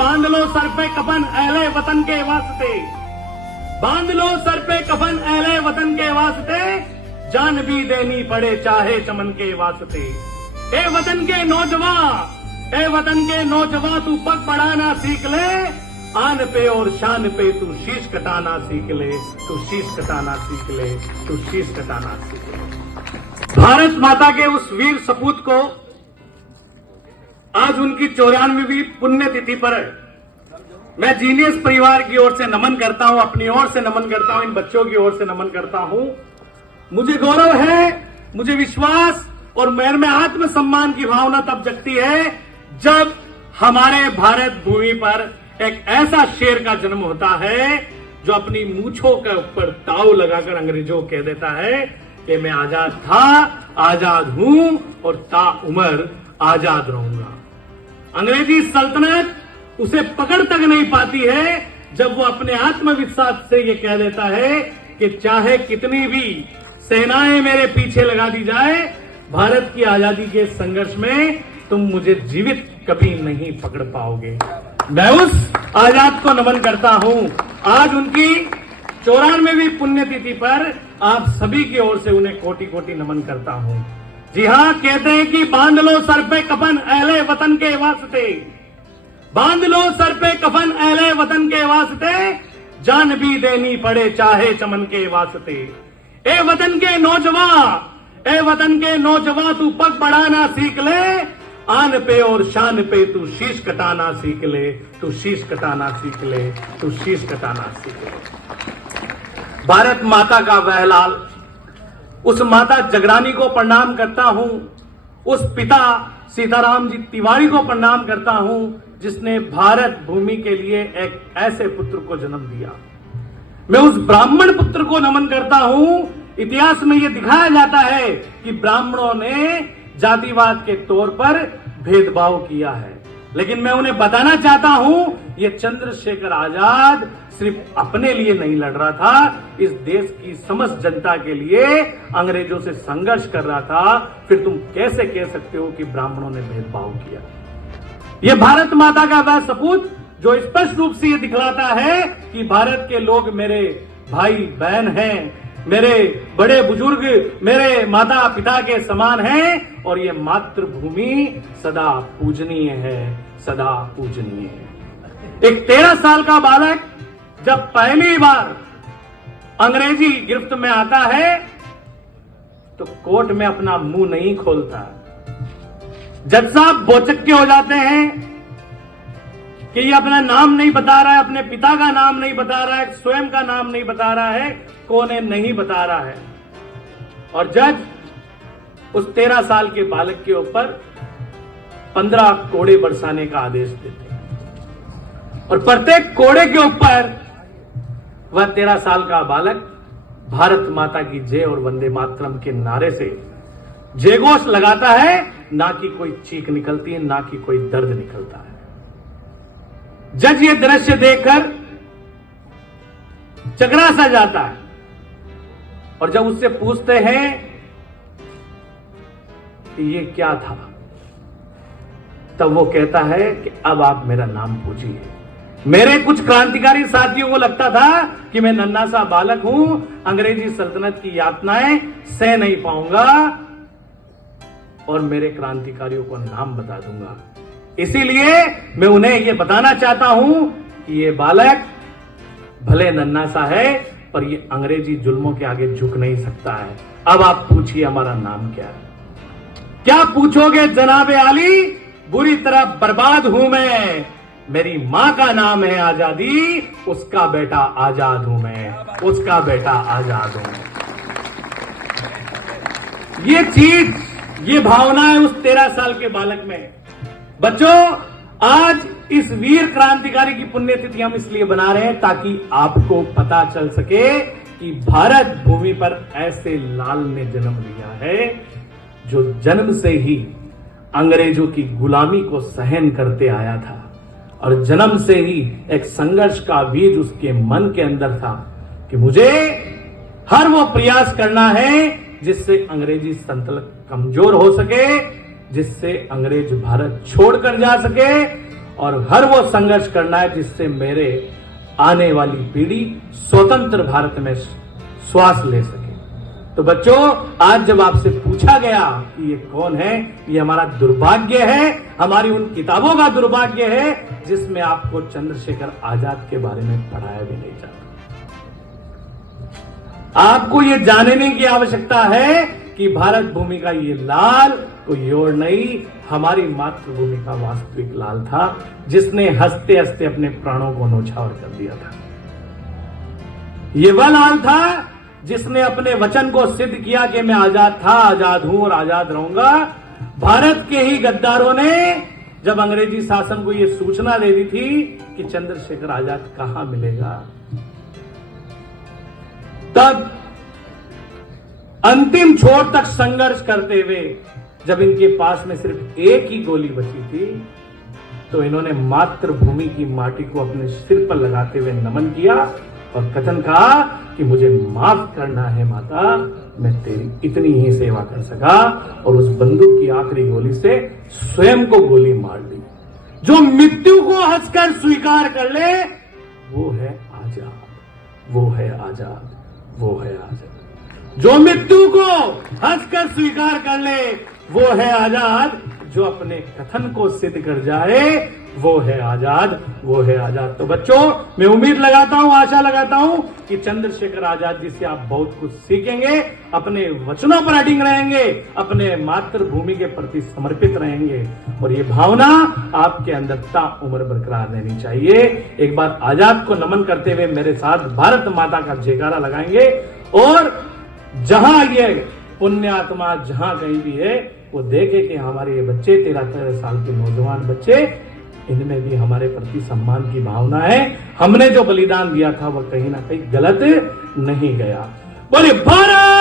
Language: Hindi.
बांध लो सर पे कफन अहले वतन के वास्ते, बांध लो सर पे कफन अहले वतन के वास्ते, जान भी देनी पड़े चाहे चमन के वास्ते। ए वतन के नौजवान, ए वतन के नौजवान, तू पग बढ़ाना सीख ले, आन पे और शान पे तू शीश कटाना सीख ले, तू शीश कटाना सीख ले, तू शीश कटाना सीख ले। भारत माता के उस वीर सपूत को आज उनकी 94वीं पुण्यतिथि पर मैं जीनियस परिवार की ओर से नमन करता हूं, अपनी ओर से नमन करता हूं, इन बच्चों की ओर से नमन करता हूं। मुझे गौरव है, मुझे विश्वास और मेरे में आत्मसम्मान की भावना तब जगती है जब हमारे भारत भूमि पर एक ऐसा शेर का जन्म होता है जो अपनी मूंछों के ऊपर ताव लगाकर अंग्रेजों को कह देता है कि मैं आजाद था, आजाद हूं और ताउम्र आजाद रहूंगा। अंग्रेजी सल्तनत उसे पकड़ तक नहीं पाती है जब वो अपने आत्मविश्वास से ये कह देता है कि चाहे कितनी भी सेनाएं मेरे पीछे लगा दी जाए, भारत की आजादी के संघर्ष में तुम मुझे जीवित कभी नहीं पकड़ पाओगे। मैं उस आजाद को नमन करता हूं। आज उनकी 94वीं पुण्यतिथि पर आप सभी की ओर से उन्हें कोटि कोटि नमन करता हूं। जी हां, कहते हैं कि बांध लो सर पे कफन अहले वतन के वास्ते, बांध लो सर पे कफन अहले वतन के वास्ते, जान भी देनी पड़े चाहे चमन के वास्ते। ए वतन के नौजवान, ए वतन के नौजवान, तू पग बढ़ाना सीख ले, आन पे और शान पे तू शीश कटाना सीख ले, तू शीश कटाना सीख ले, तू शीश कटाना सीख ले। भारत माता का वह लाल, उस माता जगरानी को प्रणाम करता हूं, उस पिता सीताराम जी तिवारी को प्रणाम करता हूं जिसने भारत भूमि के लिए एक ऐसे पुत्र को जन्म दिया। मैं उस ब्राह्मण पुत्र को नमन करता हूं। इतिहास में यह दिखाया जाता है कि ब्राह्मणों ने जातिवाद के तौर पर भेदभाव किया है, लेकिन मैं उन्हें बताना चाहता हूं ये चंद्रशेखर आजाद सिर्फ अपने लिए नहीं लड़ रहा था, इस देश की समस्त जनता के लिए अंग्रेजों से संघर्ष कर रहा था। फिर तुम कैसे कह सकते हो कि ब्राह्मणों ने भेदभाव किया? यह भारत माता का वह सपूत जो स्पष्ट रूप से यह दिखलाता है कि भारत के लोग मेरे भाई बहन हैं, मेरे बड़े बुजुर्ग मेरे माता पिता के समान हैं और ये मातृभूमि सदा पूजनीय है, सदा पूजनीय है। एक 13 साल का बालक जब पहली बार अंग्रेजी गिरफ्त में आता है तो कोर्ट में अपना मुंह नहीं खोलता। जज साहब बोचक्के हो जाते हैं कि ये अपना नाम नहीं बता रहा है, अपने पिता का नाम नहीं बता रहा है, स्वयं का नाम नहीं बता रहा है, कौन है नहीं बता रहा है। और जज उस 13 साल के बालक के ऊपर 15 कोड़े बरसाने का आदेश देते हैं और प्रत्येक कोड़े के ऊपर वह 13 साल का बालक भारत माता की जय और वंदे मातरम के नारे से जयघोष लगाता है। ना कि कोई चीख निकलती है, ना कि कोई दर्द निकलता है। जज ये दृश्य देखकर चकरा सा जाता है और जब उससे पूछते हैं कि ये क्या था, तब वो कहता है कि अब आप मेरा नाम पूछिए। मेरे कुछ क्रांतिकारी साथियों को लगता था कि मैं नन्हा सा बालक हूं, अंग्रेजी सल्तनत की यातनाएं सह नहीं पाऊंगा और मेरे क्रांतिकारियों को नाम बता दूंगा। इसीलिए मैं उन्हें यह बताना चाहता हूं कि ये बालक भले नन्हा सा है पर ये अंग्रेजी जुल्मों के आगे झुक नहीं सकता है। अब आप पूछिए हमारा नाम क्या है? क्या पूछोगे जनाबे आली? बुरी तरह बर्बाद हूं मैं, मेरी मां का नाम है आजादी, उसका बेटा आजाद हूं मैं, उसका बेटा आजाद हूं मैं। ये चीज, ये भावना है उस 13 साल के बालक में। बच्चों, आज इस वीर क्रांतिकारी की पुण्यतिथि हम इसलिए बना रहे हैं ताकि आपको पता चल सके कि भारत भूमि पर ऐसे लाल ने जन्म लिया है जो जन्म से ही अंग्रेजों की गुलामी को सहन करते आया था और जन्म से ही एक संघर्ष का बीज उसके मन के अंदर था कि मुझे हर वो प्रयास करना है जिससे अंग्रेजी सल्तनत कमजोर हो सके, जिससे अंग्रेज भारत छोड़कर जा सके और हर वो संघर्ष करना है जिससे मेरे आने वाली पीढ़ी स्वतंत्र भारत में श्वास ले सके। तो बच्चों, आज जब आपसे पूछा गया कि ये कौन है, ये हमारा दुर्भाग्य है, हमारी उन किताबों का दुर्भाग्य है जिसमें आपको चंद्रशेखर आजाद के बारे में पढ़ाया भी नहीं जाता। आपको ये जानने की आवश्यकता है कि भारत भूमि का ये लाल कोई और नहीं, हमारी मातृभूमि का वास्तविक लाल था, जिसने हंसते हंसते अपने प्राणों को न्यौछावर कर दिया था। ये वह लाल था जिसने अपने वचन को सिद्ध किया कि मैं आजाद था, आजाद हूं और आजाद रहूंगा। भारत के ही गद्दारों ने जब अंग्रेजी शासन को यह सूचना दे दी थी कि चंद्रशेखर आजाद कहां मिलेगा, तब अंतिम छोर तक संघर्ष करते हुए जब इनके पास में सिर्फ एक ही गोली बची थी, तो इन्होंने मातृभूमि की माटी को अपने सिर पर लगाते हुए नमन किया और कथन कहा कि मुझे माफ करना है माता, मैं तेरी इतनी ही सेवा कर सका। और उस बंदूक की आखिरी गोली से स्वयं को गोली मार दी। जो मृत्यु को हंसकर स्वीकार कर ले वो है आजाद, वो है आजाद, वो है आजाद। जो मृत्यु को हंसकर स्वीकार कर ले वो है आजाद। जो अपने कथन को सिद्ध कर जाए वो है आजाद, वो है आजाद। तो बच्चों, मैं उम्मीद लगाता हूं, आशा लगाता हूं कि चंद्रशेखर आजाद जी से आप बहुत कुछ सीखेंगे, अपने वचनों पर अडिग रहेंगे, अपने मातृभूमि के प्रति समर्पित रहेंगे और ये भावना आपके अंदर ताउम्र बरकरार रहनी चाहिए। एक बार आजाद को नमन करते हुए मेरे साथ भारत माता का जयकारा लगाएंगे और जहां ये पुण्य आत्मा जहां कहीं भी है वो देखे कि हमारे ये बच्चे 13-13 साल के नौजवान बच्चे, इनमें भी हमारे प्रति सम्मान की भावना है। हमने जो बलिदान दिया था वह कहीं ना कहीं गलत नहीं गया। बोले भारत